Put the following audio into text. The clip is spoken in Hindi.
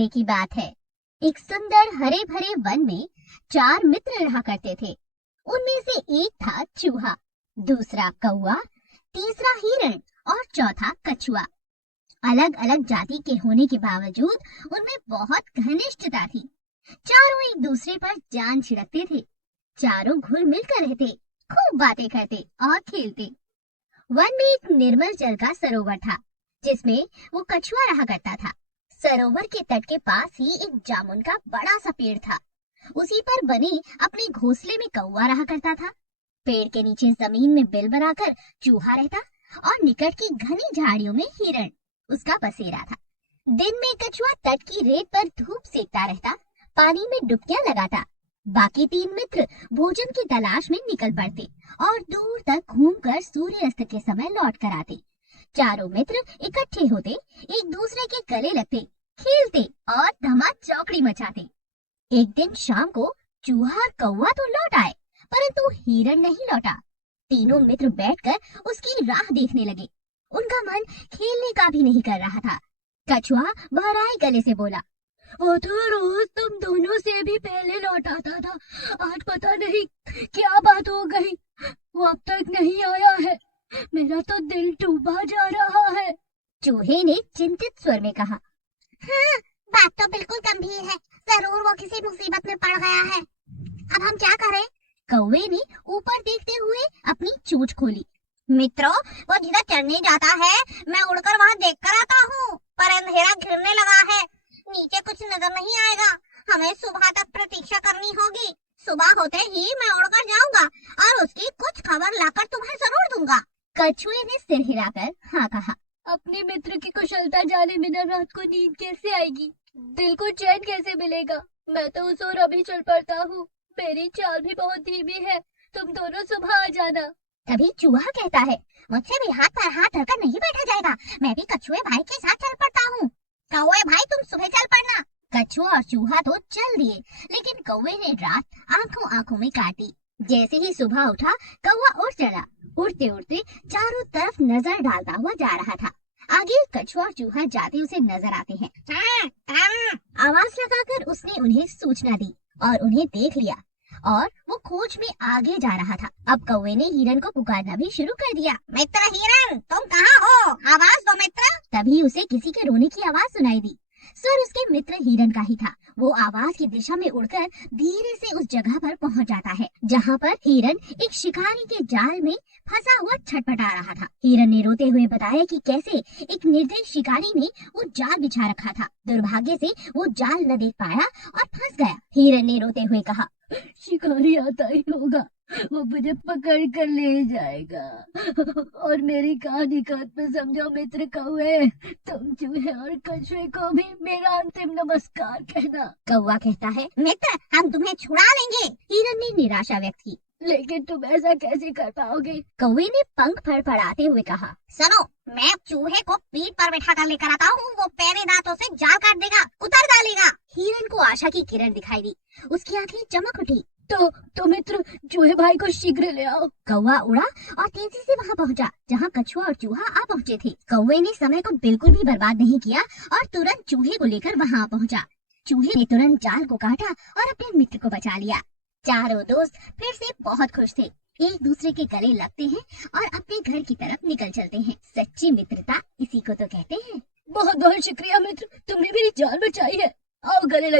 पहले की बात है। एक सुंदर हरे भरे वन में 4 मित्र रहा करते थे। उनमें से एक था चूहा, दूसरा कौवा, तीसरा हिरण और चौथा कछुआ। अलग अलग जाति के होने के बावजूद उनमें बहुत घनिष्ठता थी। चारों एक दूसरे पर जान छिड़कते थे। चारों घुल मिलकर रहते, खूब बातें करते और खेलते। वन में एक निर्मल जल का सरोवर था, जिसमें वो कछुआ रहा करता था। सरोवर के तट के पास ही एक जामुन का बड़ा सा पेड़ था। उसी पर बने अपने घोंसले में कौवा रहा करता था। पेड़ के नीचे जमीन में बिल बनाकर चूहा रहता और निकट की घनी झाड़ियों में हिरण उसका बसेरा था। दिन में कछुआ तट की रेत पर धूप सेकता रहता, पानी में डुबकियां लगाता। बाकी 3 मित्र भोजन की तलाश में निकल पड़ते और दूर तक घूमकर सूर्यास्त के समय लौट कर आते। चारों मित्र इकट्ठे होते, एक दूसरे के गले लगते, खेलते और धमाल चौकड़ी मचाते। एक दिन शाम को चूहा और कौवा तो लौट आए, परंतु हिरण नहीं लौटा। तीनों मित्र बैठकर उसकी राह देखने लगे। उनका मन खेलने का भी नहीं कर रहा था। कछुआ बहराए गले से बोला, वो तो रोज तुम दोनों से भी पहले लौट आता था, आज पता नहीं क्या बात हो गई, वो अब तक नहीं आया है। मेरा तो दिल डूबा जा रहा है। चूहे ने चिंतित स्वर में कहा, हाँ, बात तो बिल्कुल गंभीर है, जरूर वो किसी मुसीबत में पड़ गया है। अब हम क्या करें? कौवे ने ऊपर देखते हुए अपनी चोंच खोली। मित्रों, वो जिधर चढ़ने जाता है, मैं उड़कर वहाँ देखकर आता हूँ, पर अंधेरा घिरने लगा है, नीचे कुछ नजर नहीं आएगा। हमें सुबह तक प्रतीक्षा करनी होगी। सुबह होते ही मैं उड़कर जाऊंगा और उसकी कुछ खबर लाकर तुम्हें जरूर दूंगा। कछुए ने सिर हिलाकर हाँ कहा। अपने मित्र की कुशलता जाने बिना रात को नींद कैसे आएगी? दिल को चैन कैसे मिलेगा? मैं तो उस ओर अभी चल पड़ता हूँ। मेरी चाल भी बहुत धीमी है, तुम दोनों सुबह आ जाना। तभी चूहा कहता है, मुझसे भी हाथ पर हाथ धरकर नहीं बैठा जाएगा, मैं भी कछुए भाई के साथ चल पड़ता हूँ। कौवे भाई तुम सुबह चल पड़ना। कछुआ और चूहा तो चल दिए, लेकिन कौवे ने रात आंखों आंखों में काटी। जैसे ही सुबह उठा, कौवा उड़ चला। उड़ते उड़ते चारों तरफ नजर डालता हुआ जा रहा था। आगे कछुआ और चूहा जाते उसे नजर आते हैं। आवाज लगाकर उसने उन्हें सूचना दी और उन्हें देख लिया और वो खोज में आगे जा रहा था। अब कौवे ने हिरण को पुकारना भी शुरू कर दिया। मित्र हिरण, तुम कहाँ हो? आवाज दो मित्र। तभी उसे किसी के रोने की आवाज सुनाई दी। स्वर उसके मित्र हिरण का ही था। वो आवाज की दिशा में उड़कर धीरे से उस जगह पर पहुंच जाता है जहां पर हिरण एक शिकारी के जाल में फंसा हुआ छटपटा रहा था। हिरण ने रोते हुए बताया कि कैसे एक निर्दयी शिकारी ने वो जाल बिछा रखा था। दुर्भाग्य से वो जाल न देख पाया और फंस गया। हिरण ने रोते हुए कहा, शिकारी आता ही होगा, वो मुझे पकड़ कर ले जाएगा और मेरी कहानी का अंत में समझो मित्र कौवे, तुम चूहे और कछुए को भी मेरा अंतिम नमस्कार कहना। कौवा कहता है, मित्र हम तुम्हें छुड़ा लेंगे। हिरण ने निराशा व्यक्त की, लेकिन तुम ऐसा कैसे कर पाओगे? कौवे ने पंख फड़फड़ाते हुए कहा, सुनो, मैं चूहे को पीठ पर बैठा कर लेकर आता हूँ, वो पैरे दांतों से जाल काट देगा, उतर डालेगा। हिरण को आशा की किरण दिखाई दी, उसकी आंखें चमक उठी। तो मित्र चूहे भाई को शीघ्र ले आओ। कौवा उड़ा और तेजी से वहाँ पहुँचा जहाँ कछुआ और चूहा आ पहुँचे थे। कौवे ने समय को बिल्कुल भी बर्बाद नहीं किया और तुरंत चूहे को लेकर वहाँ पहुँचा। चूहे ने तुरंत जाल को काटा और अपने मित्र को बचा लिया। चारों दोस्त फिर से बहुत खुश थे, एक दूसरे के गले लगते हैं और अपने घर की तरफ निकल चलते हैं। सच्ची मित्रता इसी को तो कहते हैं। बहुत बहुत शुक्रिया मित्र, तुमने मेरी जान बचाई है। आओ गले लग